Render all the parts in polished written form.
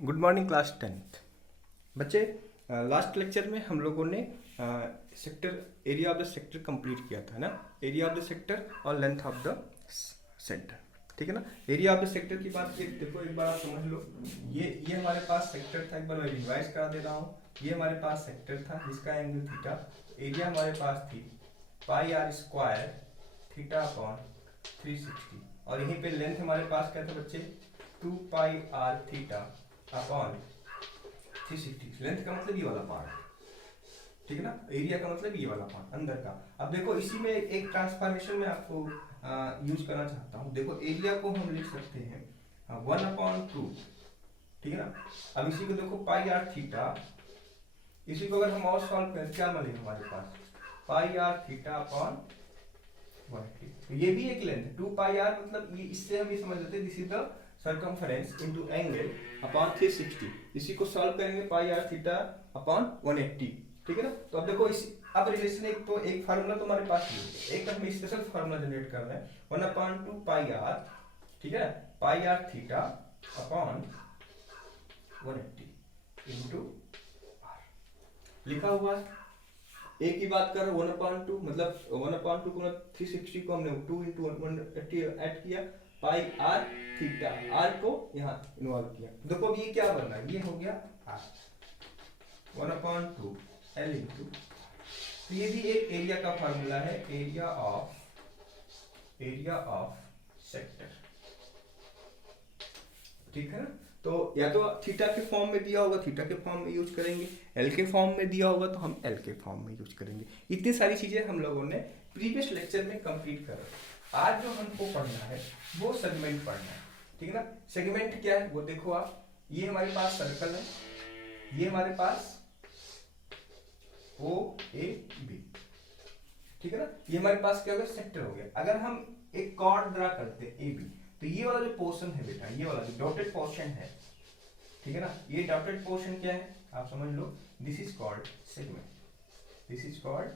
Good morning class 10th बच्चे। Last lecture में हम लोगों ने sector area of the sector complete किया था ना। एरिया ऑफ द सेक्टर और लेंथ ऑफ द सेंटर, ठीक है ना। एरिया ऑफ द सेक्टर की बात की, देखो एक बार आप समझ लो। ये हमारे पास सेक्टर था, एक बार मैं रिवाइज करा दे रहा हूँ। ये हमारे पास सेक्टर था जिसका एंगल थीटा, एरिया हमारे पास थी पाई आर स्क्वायर थीटा अपॉन 360, और यहीं पे लेंथ हमारे पास क्या था बच्चे, 2 पाई आर थीटा अपॉन 360। लेंथ का मतलब ये वाला पार्ट, ठीक है ना। एरिया का मतलब ये वाला पार्ट अंदर का। अब देखो इसी में एक ट्रांसफॉर्मेशन में आपको यूज करना चाहता हूँ। देखो एरिया को हम लिख सकते हैं 1/2, ठीक है ना। अब इसी को देखो पाई आर थीटा, इसी को अगर हम और सॉल्व करें क्या मिलेगा हमारे पास, पाई आर थीटा अपॉन 180। तो ये भी एक लेंथ 2 पाई आर, मतलब ये इससे हम ये समझ लेते हैं this is the circumference into angle upon 360। इसी को सॉल्व करेंगे पाई आर थीटा अपॉन 180, ठीक है ना। तो अब देखो इस अब रिलेशन एक फार्मूला तो हमारे पास ही है, एक हम स्पेशल फार्मूला जनरेट कर रहे हैं 1/2 पाई आर, ठीक है ना, pi R theta upon 180 into R लिखा हुआ है। एक ही बात कर रहे 1/2, मतलब 1/2 को 360 को हमने 2 इंटू 180 ऐड किया, पाई आर थीटा, आर को यहाँ इन्वॉल्व किया। देखो अब ये क्या बन रहा है, ये हो गया आर 1/2 एल इंटू। तो ये भी एक एरिया का फॉर्मूला है, एरिया ऑफ सेक्टर, ठीक है ना। तो या तो थीटा के फॉर्म में दिया होगा थीटा के फॉर्म में यूज करेंगे, एल के फॉर्म में दिया होगा तो हम एल के फॉर्म में यूज करेंगे। इतनी सारी चीजें हम लोगों ने प्रीवियस लेक्चर में कंप्लीट करा। आज जो हमको पढ़ना है वो सेगमेंट पढ़ना है, ठीक है ना। सेगमेंट क्या है वो देखो आप, ये हमारे पास सर्कल है, ये हमारे पास ओ ए बी, ठीक है ना। ये हमारे पास क्या हो गया, सेक्टर हो गया। अगर हम एक कॉर्ड ड्रा करते ए बी, तो ये वाला जो पोर्शन है बेटा, ये वाला जो डॉटेड पोर्शन है, ठीक है ना, ये डॉटेड पोर्शन क्या है आप समझ लो, this is called segment, this is called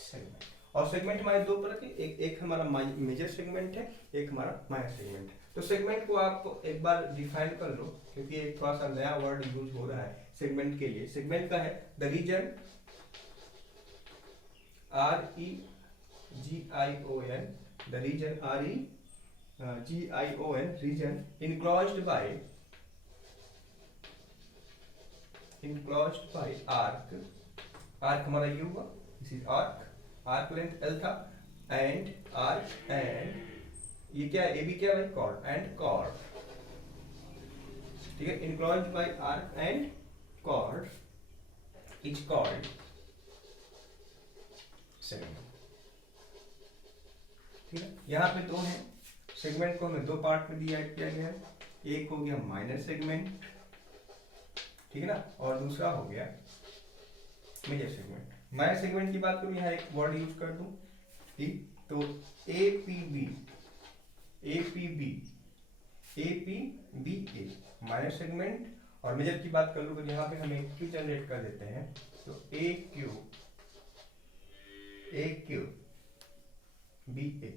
segment. और सेगमेंट हमारे दो तरह के, एक हमारा मेजर सेगमेंट है, एक हमारा माइनर सेगमेंट है। तो सेगमेंट को आप एक बार डिफाइन कर लो, क्योंकि एक थोड़ा सा नया वर्ड यूज हो रहा है सेगमेंट के लिए। सेगमेंट का है the region REGION, the region REGION, region enclosed by arc, arc हमारा ये हुआ, this is arc length L था, and arc and ये क्या है, ये भी क्या है chord and chord, ठीक है। enclosed by arc and chord is called segment, ठीक है। यहाँ पे दो है सेगमेंट को हमें दो पार्ट में डिवाइड किया गया है, एक हो गया माइनर सेगमेंट, ठीक है ना, और दूसरा हो गया मेजर सेगमेंट। माइनर सेगमेंट की बात करूं, यहाँ एक वर्ड यूज कर दूं, ठीक। तो APB माइनर सेगमेंट, और मेजर की बात कर लूं तो यहाँ पे हम एक क्यू जनरेट कर देते हैं, तो AQ BA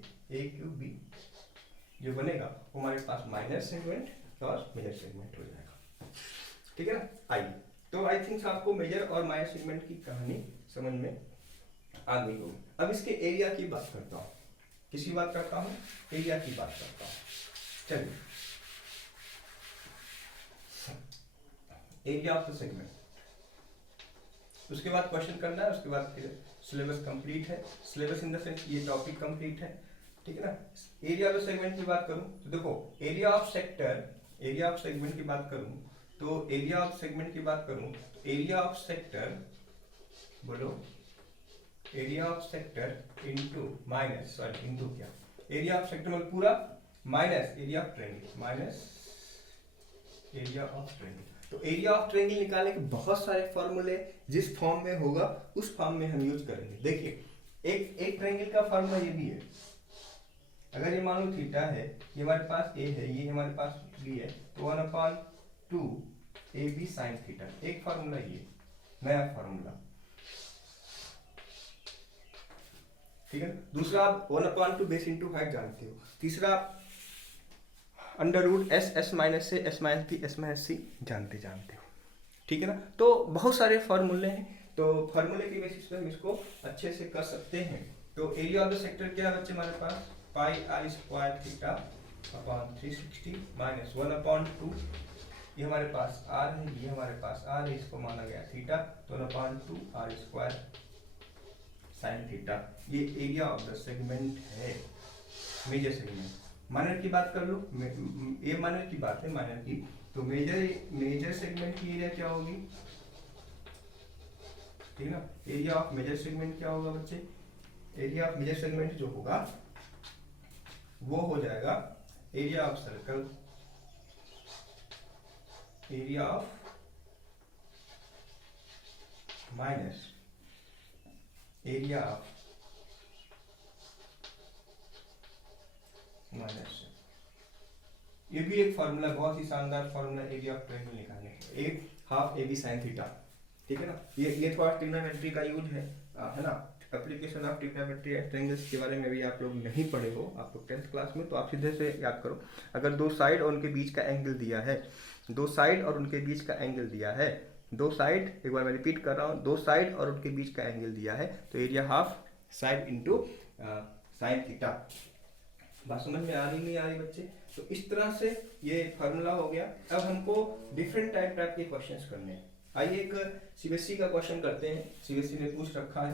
जो बनेगा वो हमारे पास माइनर सेगमेंट और मेजर सेगमेंट हो जाएगा, ठीक है ना। आइए, तो आई थिंक आपको मेजर और माइनर सेगमेंट की कहानी समझ में आ गई होगी। अब इसके एरिया की बात करता हूँ, किसकी बात करता हूँ, एरिया की बात करता हूँ। चलिए, एरिया ऑफ द सेगमेंट, उसके बाद क्वेश्चन करना है, उसके बाद फिर सिलेबस कंप्लीट है। सिलेबस इन द सेंस ये टॉपिक कंप्लीट है, ठीक है ना। एरिया ऑफ सेगमेंट की बात करूं तो देखो एरिया ऑफ सेगमेंट की बात करूं तो एरिया ऑफ सेगमेंट की बात करूं तो एरिया ऑफ सेक्टर, बोलो area of sector into minus, sorry into क्या, एरिया ऑफ सेक्टर मतलब पूरा minus area of triangle, minus area of triangle. तो एरिया ऑफ ट्रायंगल निकालने के बहुत सारे फॉर्मूले, जिस फॉर्म में होगा उस फॉर्म में हम यूज करेंगे। देखिए एक ट्रायंगल का फॉर्मूला ये भी है, अगर ये मान लो थीटा है, ये हमारे पास a है, ये हमारे पास b है, तो 1/2 AB sin थीटा, एक फॉर्मूला ये नया फॉर्मूला, ठीक है। दूसरा आप 1/2 बेस इंटू हाइट जानते हो। तीसरा under root S, S minus से, S minus B, S minus C जानते हो, ठीक है ना। तो बहुत सारे फॉर्मूले हैं, तो फॉर्मूले की बेसिस पे हम इसको अच्छे से कर सकते हैं। तो एरिया ऑफ द सेक्टर क्या है बच्चे हमारे पास, pi R square theta upon 360 minus 1/2, ये हमारे पास आर है, ये हमारे पास आर है, इसको माना गया थीटा, तो 1/2 आर स्क्वायर साइन थीटा। ये एरिया ऑफ द सेगमेंट है, मेजर सेगमेंट। माइनर की बात कर लो, ये माइनर की बात है, माइनर की। तो मेजर सेगमेंट की एरिया क्या होगी, ठीक है ना। एरिया ऑफ मेजर सेगमेंट क्या होगा बच्चे, एरिया ऑफ मेजर सेगमेंट जो होगा वो हो जाएगा area of circle, area of minus area of minus. ये भी एक फॉर्मूला, बहुत ही शानदार फॉर्मूला एरिया ऑफ ट्रायंगल निकालने का, एक half A B sine theta, ठीक है ना। ये थोड़ा ट्रिग्नोमेट्री का यूज है ना। Application of trigonometry and triangles के बारे में भी आप लोग नहीं पढ़े हो, आप लोग 10th क्लास में, तो आप सीधे से याद करो। अगर दो साइड और उनके बीच का एंगल दिया है, दो साइड और उनके बीच का एंगल दिया है, दो साइड, एक बार मैं रिपीट कर रहा हूँ, दो साइड और उनके बीच का एंगल दिया है, तो area half side into sine theta. बात समझ में आ रही नहीं आ रही बच्चे। तो इस तरह से ये फार्मूला हो गया। अब हमको डिफरेंट टाइप के क्वेश्चंस करने हैं। आइए एक सीबीएसई का क्वेश्चन करते हैं, सीबीएसई ने पूछ रखा है,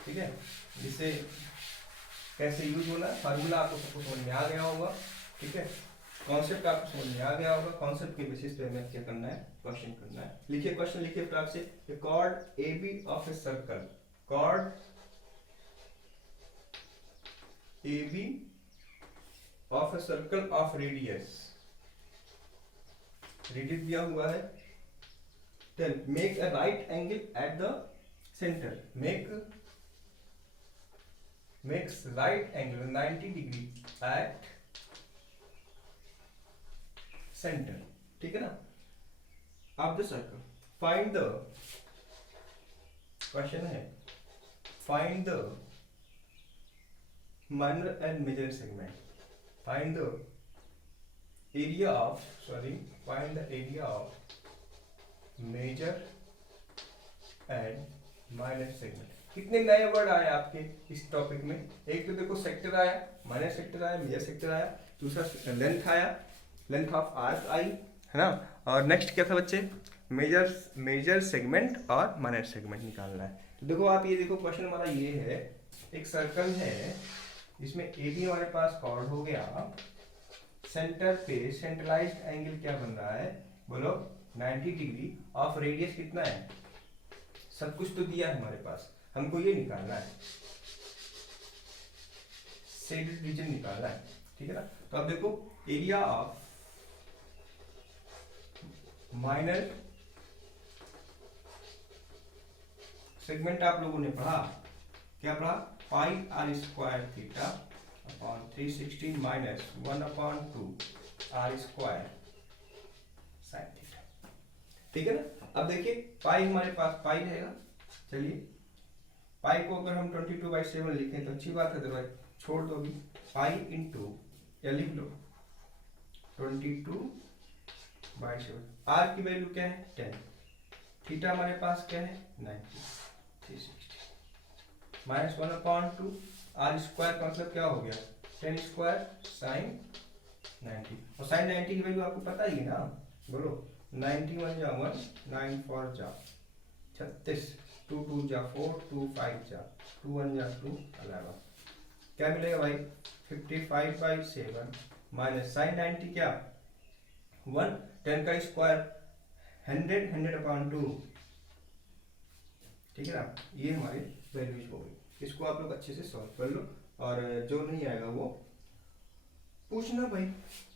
ठीक है, जिससे कैसे यूज होना है। फार्मूला आपको सबको समझ में आ गया होगा, ठीक है, कॉन्सेप्ट आपको समझ में आ गया होगा। कॉन्सेप्ट के बेसिस पे हमें क्या करना है, क्वेश्चन करना है। लिखिए क्वेश्चन, लिखिए फटाक से। Chord A B of a circle, chord A B of a circle of radius, radius दिया हुआ है। then make a right angle at the center, makes right angle 90 degree at center, ठीक है ना, of the circle। find the, question है, find the minor and major segment, find the area of major and minor segment। कितने नए word आए आपके इस topic में, एक तो देखो सेक्टर आया, माइनर सेक्टर आया, मेजर सेक्टर आया, दूसरा लेंथ आया, लेंथ ऑफ आर्क आई, है ना, और नेक्स्ट क्या था बच्चे, मेजर सेगमेंट और माइनर सेगमेंट निकालना है। तो देखो आप ये देखो, क्वेश्चन हमारा ये है, एक सर्कल है, इसमें ए बी हमारे पास कॉर्ड हो गया, सेंटर पे सेंट्रलाइज्ड एंगल क्या बन रहा है, बोलो 90 डिग्री, ऑफ रेडियस कितना है, सब कुछ तो दिया है हमारे पास, हमको ये निकालना है, शेडेड रीजन निकालना है, ठीक है ना। तो अब देखो एरिया ऑफ माइनर सेगमेंट आप लोगों ने पढ़ा, क्या पढ़ा, pi R square theta upon 360 minus 1/2 R square sine theta, ठीक है ना। अब देखिए पाई हमारे पास पाई रहेगा, चलिए पाई को अगर हम 22/7 लिखें तो अच्छी बात है, अदरवाइज छोड़ दो भी। पाई इंटू या लिख लो 22/7, आर की वैल्यू क्या है 10, थीटा हमारे पास क्या है 90, 360 माइनस 1/2 आर स्क्वायर का मतलब क्या हो गया 10 स्क्वायर साइन 90, और साइन 90 की वैल्यू आपको पता ही है ना, बोलो 91 जा 1, 9 4 जा 36, 2 2 जा 4, 2 5 जा 2 1 जा 2 11, क्या मिलेगा भाई 55/7 माइनस साइन 90 क्या 1, 10 का स्क्वायर 100, 100/2, ठीक है ना। ये हमारी वैल्यूज हो गई, इसको आप लोग अच्छे से सॉल्व कर लो, और जो नहीं आएगा वो पूछना भाई,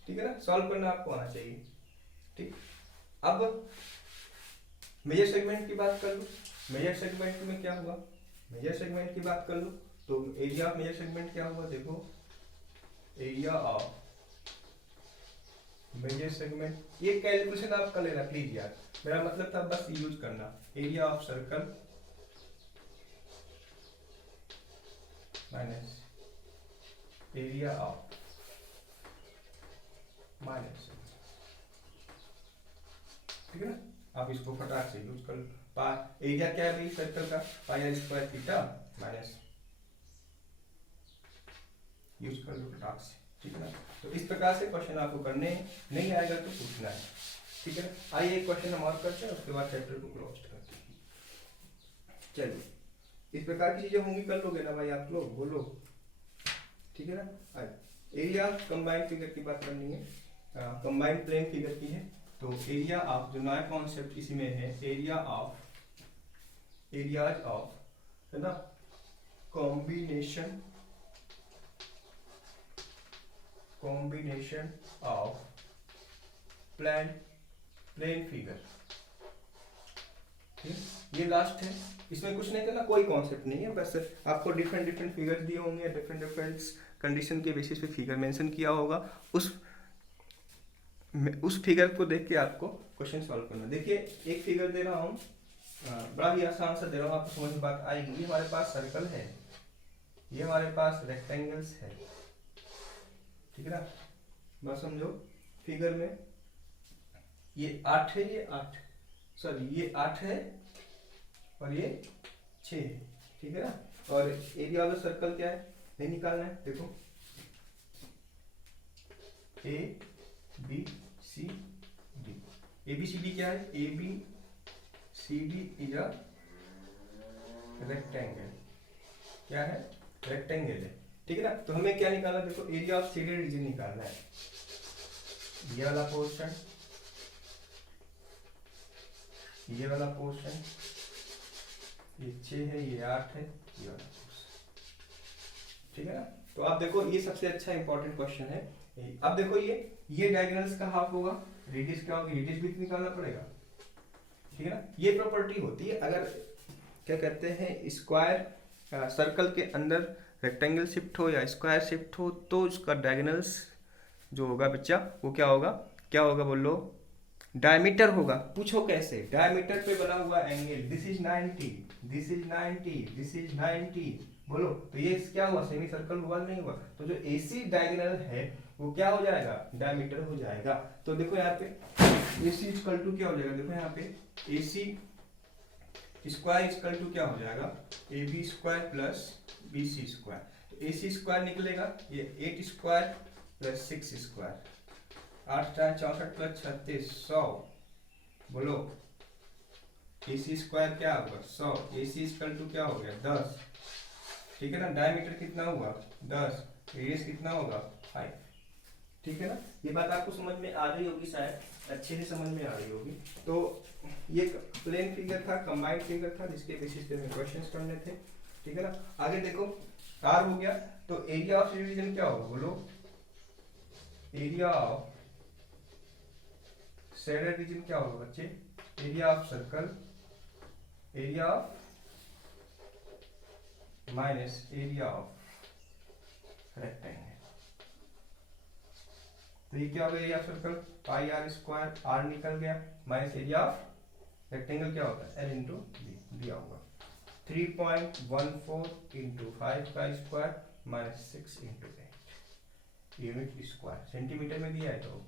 ठीक है ना, सॉल्व करना आपको आना चाहिए, ठीक। अब मेजर सेगमेंट की बात कर लो, मेजर सेगमेंट में क्या हुआ, मेजर सेगमेंट की बात कर लो, तो एरिया ऑफ मेजर सेगमेंट क्या हुआ, देखो एरिया ऑफ मेजर सेगमेंट, ये कैलकुलेशन आप कर लेना प्लीज यार, मेरा मतलब था बस यूज करना, area of circle minus area of minus, ठीक है ना। आप इसको फटाक से यूज कर लो। एरिया क्या है भाई सर्कल का, pi R square theta minus, use कर लो फटाक से, ठीक है ना। तो इस प्रकार से क्वेश्चन आपको करने, नहीं आएगा तो पूछना है, ठीक है। आइए एक क्वेश्चन हम और करते हैं, उसके बाद चैप्टर को क्लोज करते हैं। चलिए, इस प्रकार की चीजें होंगी, कर लोगे ना भाई आप लोग, बोलो, ठीक है ना। एरिया कंबाइंड फिगर की बात करनी है, कंबाइंड प्लेन फिगर की है। तो एरिया ऑफ, जो नया कॉन्सेप्ट इसी में है, एरियाज ऑफ, है ना, कॉम्बिनेशन ऑफ प्लेन फिगर, ये लास्ट है। इसमें कुछ नहीं करना, कोई कॉन्सेप्ट नहीं है, बस आपको डिफरेंट फिगर्स दिए होंगे, डिफरेंट कंडीशन के बेसिस पे फिगर मेंशन किया होगा, उस फिगर को देख के आपको क्वेश्चन सॉल्व करना। देखिए एक फिगर दे रहा हूँ, बड़ा ही आसान सा दे रहा हूँ, आपको समझ में बात आएगी। ये हमारे पास सर्कल है, ये हमारे पास रेक्टेंगल्स है, ठीक है ना। बस समझो फिगर में ये 8 है, ये 8 है और ये 6 है, ठीक है ना। और एरिया ऑफ द सर्कल क्या है, नहीं निकालना है, देखो A B C D, A B C D क्या है, A B C D is a rectangle, क्या है, रेक्टेंगल है, ठीक है ना। तो हमें क्या निकालना है, देखो एरिया ऑफ शेडेड रीजन निकालना है, ये वाला पोर्शन, ये वाला पोर्शन, ये 6 है, ये 8 है, ये वाला पोर्शन, ठीक है ना। तो आप देखो ये सबसे अच्छा इंपॉर्टेंट क्वेश्चन है। अब देखो ये डायगोनल्स का हाफ होगा, रेडियस क्या होगी, रेडियस भी निकालना पड़ेगा, ठीक है ना। ये प्रॉपर्टी होती है, अगर क्या कहते हैं स्क्वायर सर्कल के अंदर रेक्टेंगल शिफ्ट हो या स्क्वायर शिफ्ट हो, तो उसका डायगोनल्स जो होगा बच्चा, वो क्या होगा बोलो, डायमीटर होगा। पूछो कैसे, डायमीटर पे बना हुआ angle, this is 90, this is 90, this is 90, बोलो। तो ये क्या हुआ, सेमी सर्कल हुआ नहीं हुआ। तो जो AC डायगोनल है वो क्या हो जाएगा, डायमीटर हो जाएगा। तो देखो यहाँ पे AC इक्वल टू क्या हो जाएगा, देखो यहाँ पे AC स्क्वायर इक्वल टू क्या हो जाएगा, AB square plus BC square. तो AC स्क्वायर निकलेगा, ये 8 स्क्वायर प्लस 6 स्क्वायर, 8 × 64 प्लस 36, 100, बोलो। AC स्क्वायर क्या होगा, 100, AC इक्वल टू क्या हो गया, 10, ठीक है ना। डायमीटर कितना हुआ, 10, रेडियस कितना होगा, 5, ठीक है ना। ये बात आपको समझ में आ रही होगी, शायद अच्छे से समझ में आ रही होगी। तो ये प्लेन फिगर था, कंबाइंड फिगर था, जिसके बेसिस पे हमें क्वेश्चंस करने थे, ठीक है ना। आगे देखो R हो गया, तो एरिया ऑफ रीजन क्या होगा, बोलो। एरिया ऑफ शेडेड रीजन क्या होगा बच्चे, area of circle, area of minus area of rectangle. तो ये क्या होगा, area of circle pi R square, R निकल गया, माइनस एरिया ऑफ रेक्टेंगल क्या होता है, L इंटू बी, दिया होगा 3.14 इंटू 5 का square minus 6 into 8 unit square. Centimetre में दिया है तो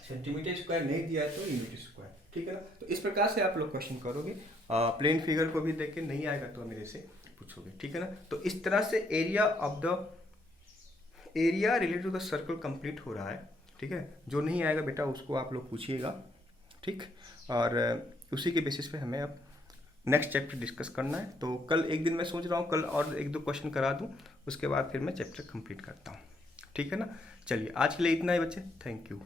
सेंटीमीटर स्क्वायर, नहीं दिया है तो यूनिट स्क्वायर, ठीक है ना। तो इस प्रकार से आप लोग क्वेश्चन करोगे, प्लेन फिगर को भी देख के नहीं आएगा तो मेरे से पूछोगे, ठीक है ना। तो इस तरह से area of the area related to the circle complete हो रहा है, ठीक है। जो नहीं आएगा बेटा उसको आप लोग पूछिएगा, ठीक। और उसी के बेसिस पे हमें अब नेक्स्ट चैप्टर डिस्कस करना है। तो कल एक दिन मैं सोच रहा हूँ कल और 1-2 क्वेश्चन करा दूँ, उसके बाद फिर मैं चैप्टर कंप्लीट करता हूँ, ठीक है ना। चलिए आज के लिए इतना ही बच्चे, थैंक यू।